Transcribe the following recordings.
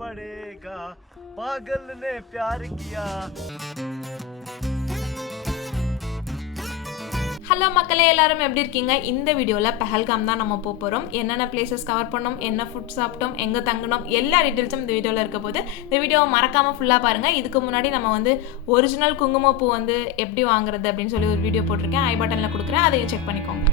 पड़ेगा पागल ने प्यार किया ஹலோ மக்களே, எல்லாரும் எப்படி இருக்கீங்க? இந்த வீடியோவில் பஹல்காம் தான் நம்ம போகிறோம். என்னென்ன பிளேசஸ் கவர் பண்ணோம், என்ன ஃபுட் சாப்பிட்டோம், எங்கே தங்கினோம், எல்லா டீட்டெயில்ஸும் இந்த வீடியோவில் இருக்க போது இந்த வீடியோவை மறக்காமல் ஃபுல்லாக பாருங்கள். இதுக்கு முன்னாடி நம்ம ஒரிஜினல் குங்குமப்பூ எப்படி வாங்குறது அப்படின்னு சொல்லி ஒரு வீடியோ போட்டிருக்கேன். ஐ பட்டனில் கொடுக்குறேன், அதையும் செக் பண்ணிக்கோங்க.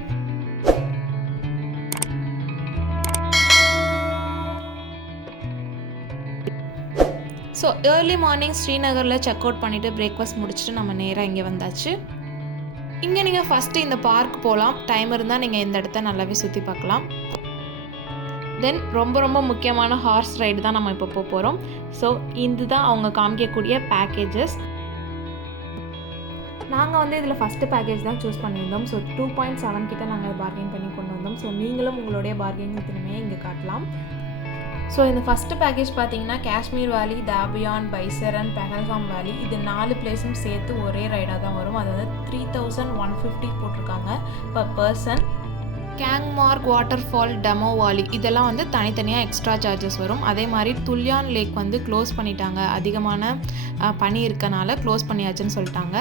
ஸோ ஏர்லி மார்னிங் ஸ்ரீநகரில் செக் அவுட் பண்ணிவிட்டு பிரேக்ஃபாஸ்ட் முடிச்சுட்டு நம்ம நேராக இங்கே வந்தாச்சு. இங்கே நீங்கள் ஃபஸ்ட்டு இந்த பார்க் போகலாம். டைம் இருந்தால் நீங்கள் இந்த இடத்த நல்லாவே சுற்றி பார்க்கலாம். தென் ரொம்ப முக்கியமான ஹார்ஸ் ரைடு தான் நம்ம இப்போ போகிறோம். ஸோ இதுதான் அவங்க காமிக்கக்கூடிய பேக்கேஜஸ். நாங்கள் இதில் ஃபஸ்ட்டு பேக்கேஜ் தான் சூஸ் பண்ணியிருந்தோம். ஸோ 2.7 கிட்ட நாங்கள் பார்கெயின் பண்ணி கொண்டு வந்தோம். ஸோ நீங்களும் உங்களுடைய பார்கெனிங் திறமையை இங்கே காட்டலாம். ஸோ இந்த ஃபஸ்ட்டு பேக்கேஜ் பார்த்தீங்கன்னா காஷ்மீர் வேலி, தாபியான், பைசர் அண்ட் பெஹல்காம் வேலி, இது 4 பிளேஸும் சேர்த்து ஒரே ரைடாக தான் வரும். அதாவது 3150 போட்டிருக்காங்க பர் பர்சன். கேங்மார்க் வாட்டர் ஃபால், டெமோ வாலி இதெல்லாம் தனித்தனியாக எக்ஸ்ட்ரா சார்ஜஸ் வரும். அதே மாதிரி துல்யான் லேக் க்ளோஸ் பண்ணிட்டாங்க. அதிகமான பனி இருக்கனால க்ளோஸ் பண்ணியாச்சுன்னு சொல்லிட்டாங்க.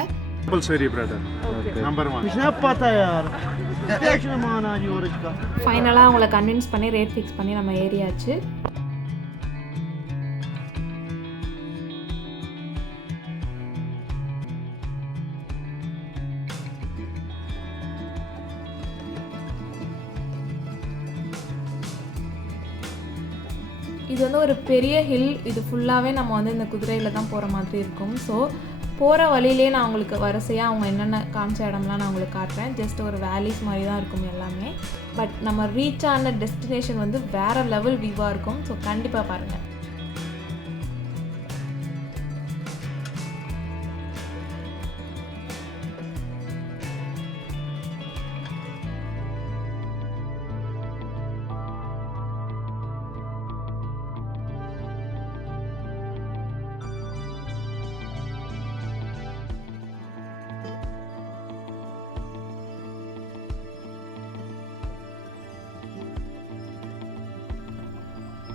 ஃபைனலாக அவங்கள கன்வின்ஸ் பண்ணி ரேட் ஃபிக்ஸ் பண்ணி நம்ம ஏறியாச்சு. இது ஒரு பெரிய ஹில். இது ஃபுல்லாகவே நம்ம இந்த குதிரையில் தான் போகிற மாதிரி இருக்கும். ஸோ போகிற வழியிலே நான் உங்களுக்கு வரிசையாக அவங்க என்னென்ன காமிச்ச இடம்லாம் நான் உங்களுக்கு காட்டுறேன். ஜஸ்ட் ஒரு வேலிஸ் மாதிரி தான் இருக்கும் எல்லாமே. பட் நம்ம ரீச் ஆன டெஸ்டினேஷன் வேறு லெவல் வியூவாக இருக்கும். ஸோ கண்டிப்பாக பாருங்கள்.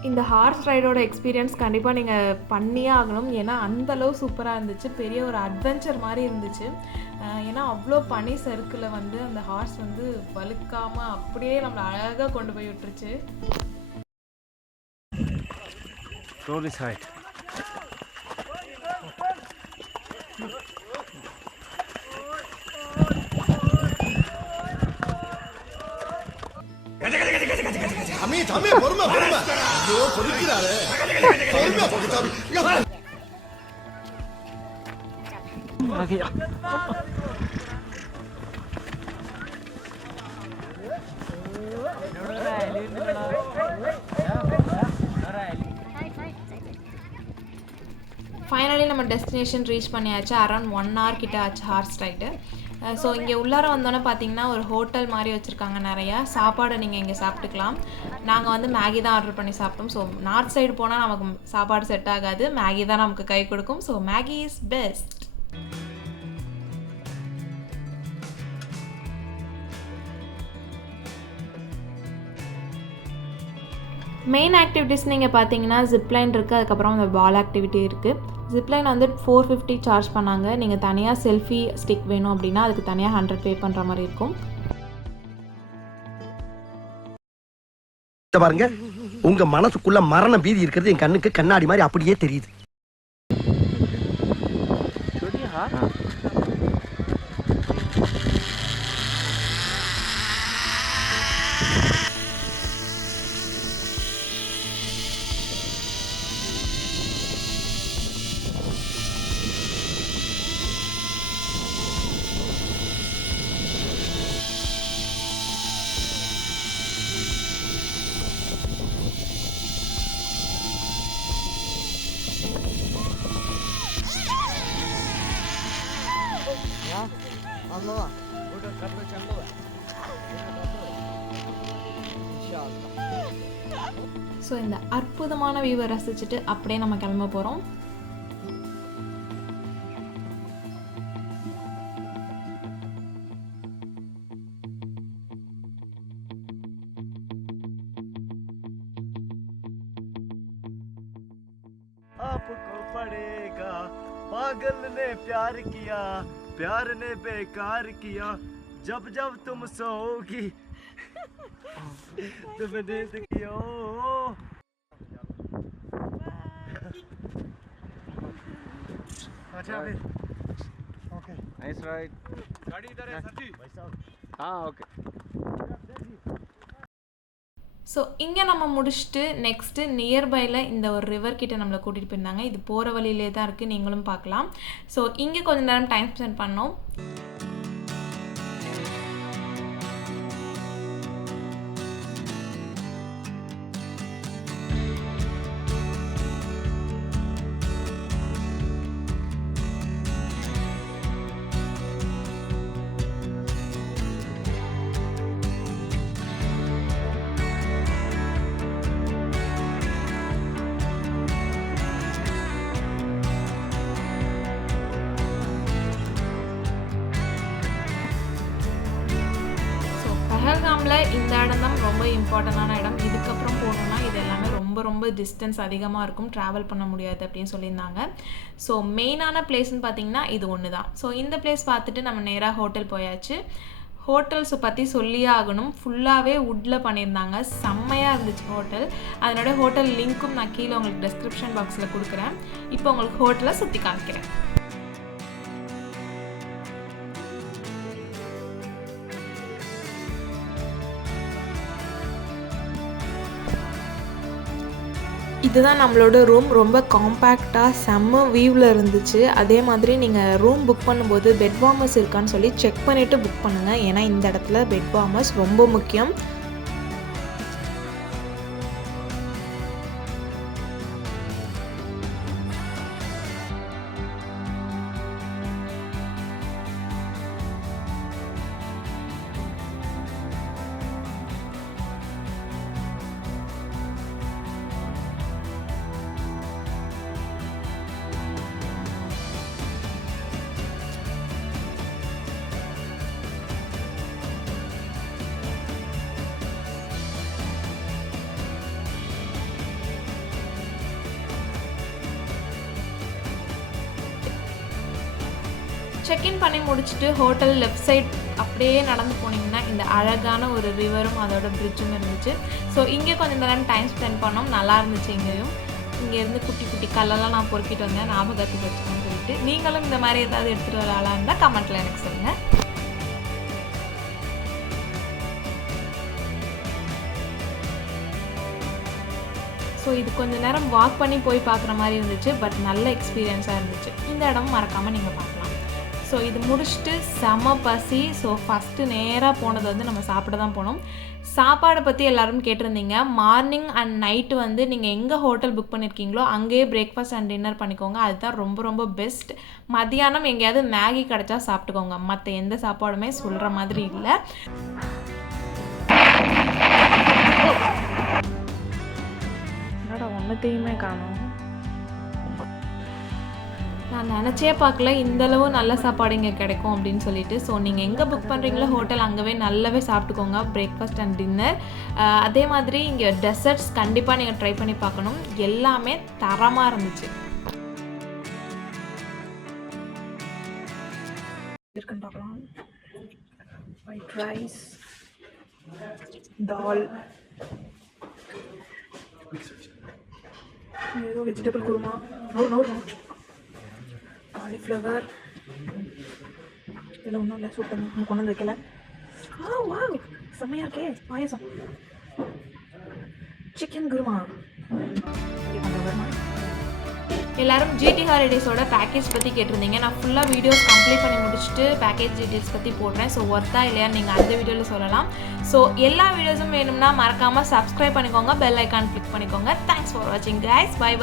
இந்த ஹார்ஸ் ரைடோட எக்ஸ்பீரியன்ஸ் கண்டிப்பாக நீங்கள் பண்ணியே ஆகணும். ஏன்னா அந்தளவு சூப்பராக இருந்துச்சு. பெரிய ஒரு அட்வென்ச்சர் மாதிரி இருந்துச்சு. ஏன்னா அவ்வளோ பனி சறுக்கில் அந்த ஹார்ஸ் வழுக்காமல் அப்படியே நம்மளை அழகாக கொண்டு போய் விட்டுருச்சு. ஃபைனலி நம்ம டெஸ்டினேஷன் ரீச் பண்ணியாச்சு. அரௌண்ட் 1 hour கிட்ட ஆச்சு ஹார்ஸ் ரைடு. ஸோ இங்கே உள்ளார வந்தோன்னே பார்த்தீங்கன்னா ஒரு ஹோட்டல் மாதிரி வச்சுருக்காங்க. நிறையா சாப்பாடை நீங்கள் இங்கே சாப்பிட்டுக்கலாம். நாங்கள் மேகி தான் ஆர்டர் பண்ணி சாப்பிட்டோம். ஸோ நார்த் சைடு போனால் நமக்கு சாப்பாடு செட் ஆகாது. மேகி தான் நமக்கு கை கொடுக்கும். So Maggi is best. Main activities நீங்கள் பார்த்தீங்கன்னா ஜிப்லைன் இருக்குது. அதுக்கப்புறம் அந்த பால் ஆக்டிவிட்டி இருக்குது. ஜிப்லைன் 450 சார்ஜ் பண்ணாங்க. நீங்கள் தனியாக செல்ஃபி ஸ்டிக் வேணும் அப்படின்னா அதுக்கு தனியாக 100 பே பண்ணுற மாதிரி இருக்கும். பாருங்க, உங்க மனசுக்குள்ள மரண பீதி இருக்கிறது என் கண்ணுக்கு கண்ணாடி மாதிரி அப்படியே தெரியுது. ஸோ இந்த அற்புதமான வியூவை ரசிச்சுட்டு அப்படியே நம்ம கிளம்ப போகிறோம். आपको पड़ेगा पागल ने प्यार किया प्यार ने बेकार किया जब जब तुम सोओगी तुम नींद की ओ अच्छा फिर ओके नाइस राइड गाड़ी इधर है सर जी भाई साहब हाँ ओके ஸோ இங்கே நம்ம முடிச்சுட்டு நெக்ஸ்ட்டு நியர்பையில் இந்த ஒரு ரிவர் கிட்ட நம்மளை கூட்டிகிட்டு போயிருந்தாங்க. இது போகிற வழியிலே தான் இருக்குது, நீங்களும் பார்க்கலாம். ஸோ இங்கே கொஞ்சம் நேரம் டைம் ஸ்பெண்ட் பண்ணோம். பஹல்காமில் இந்த இடம் தான் ரொம்ப இம்பார்ட்டண்டான இடம். இதுக்கப்புறம் போகணுன்னா இது எல்லாமே ரொம்ப டிஸ்டன்ஸ் அதிகமாக இருக்கும், ட்ராவல் பண்ண முடியாது அப்படின்னு சொல்லியிருந்தாங்க. ஸோ மெயினான பிளேஸ்ன்னு பார்த்தீங்கன்னா இது ஒன்று தான். ஸோ இந்த பிளேஸ் பார்த்துட்டு நம்ம நேராக ஹோட்டல் போயாச்சு. ஹோட்டல்ஸை பற்றி சொல்லியே ஆகணும், ஃபுல்லாகவே வுட்டில் பண்ணியிருந்தாங்க, செம்மையாக இருந்துச்சு ஹோட்டல். அதனோட ஹோட்டல் லிங்க்கும் நான் கீழே உங்களுக்கு டிஸ்கிரிப்ஷன் பாக்ஸில் கொடுக்குறேன். இப்போ உங்களுக்கு ஹோட்டலை சுற்றி காமிக்கிறேன். இதுதான் நம்மளோட ரூம். ரொம்ப காம்பேக்டாக செம்ம வியூவில் இருந்துச்சு. அதே மாதிரி நீங்கள் ரூம் புக் பண்ணும்போது பெட் வார்மர்ஸ் இருக்கான்னு சொல்லி செக் பண்ணிவிட்டு புக் பண்ணுங்கள். ஏன்னா இந்த இடத்துல பெட் வார்மர்ஸ் ரொம்ப முக்கியம். செக்இன் பண்ணி முடிச்சுட்டு ஹோட்டல் லெஃப்ட் சைட் அப்படியே நடந்து போனீங்கன்னா இந்த அழகான ஒரு ரிவரும் அதோட பிரிட்ஜும் இருந்துச்சு. ஸோ இங்கே கொஞ்சம் நேரம் டைம் ஸ்பெண்ட் பண்ணோம், நல்லா இருந்துச்சு. இங்கேயும் இங்கேருந்து குட்டி கல்லெல்லாம் நான் பொறுக்கிட்டு வந்தேன், ஞாபகத்துக்கு வச்சுக்கோன்னு சொல்லிட்டு. நீங்களும் இந்த மாதிரி ஏதாவது எடுத்துகிட்டு வரலாம் இருந்தால் கமெண்ட்டில் எனக்கு சொல்லுங்கள். ஸோ இது கொஞ்சம் நேரம் வாக் பண்ணி போய் பார்க்குற மாதிரி இருந்துச்சு, பட் நல்ல எக்ஸ்பீரியன்ஸாக இருந்துச்சு. இந்த இடம் மறக்காமல் நீங்கள் பார்க்கலாம். ஸோ இது முடிச்சுட்டு செம பசி. ஸோ ஃபஸ்ட்டு நேராக போனது வந்து நம்ம சாப்பிட தான் போனோம். சாப்பாடை பற்றி எல்லோரும் கேட்டிருந்தீங்க. மார்னிங் அண்ட் நைட்டு வந்து நீங்கள் எங்கே ஹோட்டல் புக் பண்ணியிருக்கீங்களோ அங்கேயே பிரேக்ஃபாஸ்ட் அண்ட் டின்னர் பண்ணிக்கோங்க, அதுதான் ரொம்ப பெஸ்ட். மதியானம் எங்கேயாவது மேகி கிடச்சா சாப்பிட்டுக்கோங்க, மற்ற எந்த சாப்பாடுமே சொல்கிற மாதிரி இல்லை. என்னடா ஒன்றுத்தையுமே காணும். நான் நினச்சே பார்க்கல இந்தளவு நல்ல சாப்பாடு இங்கே கிடைக்கும் அப்படின்னு சொல்லிட்டு. ஸோ நீங்கள் எங்கே புக் பண்ணுறீங்களோ ஹோட்டல் அங்கேவே நல்லாவே சாப்பிட்டுக்கோங்க, பிரேக்ஃபாஸ்ட் அண்ட் டின்னர். அதே மாதிரி இங்கே டெசர்ட்ஸ் கண்டிப்பாக நீங்கள் ட்ரை பண்ணி பார்க்கணும், எல்லாமே தரமாக இருந்துச்சு. இருக்குன்னு பார்க்கலாம். ஒயிட் ரைஸ், தால், ஏதோ வெஜிடபிள் குருமா, நோ காலிஃப்ளவர், இதில் ஒன்றும் இல்லை, சூப்பர் கொண்டு வந்து வைக்கல. வா செம்மையாக இருக்கே. பாயசம், சிக்கன் குருமா. எல்லாரும் ஜிடி ஹாலிடேஸோட பேக்கேஜ் பற்றி கேட்டிருந்தீங்க. நான் ஃபுல்லாக வீடியோஸ் கம்ப்ளீட் பண்ணி முடிச்சுட்டு பேக்கேஜ் டீட்டெயில்ஸ் பற்றி போடுறேன். ஸோ ஒர்த்தா இல்லையான்னு நீங்கள் அந்த வீடியோவில் சொல்லலாம். ஸோ எல்லா வீடியோஸும் வேணும்னா மறக்காமல் சப்ஸ்கிரைப் பண்ணிக்கோங்க, பெல் ஐக்கான் கிளிக் பண்ணிக்கோங்க. தேங்க்ஸ் ஃபார் வாட்சிங் கைஸ், பை.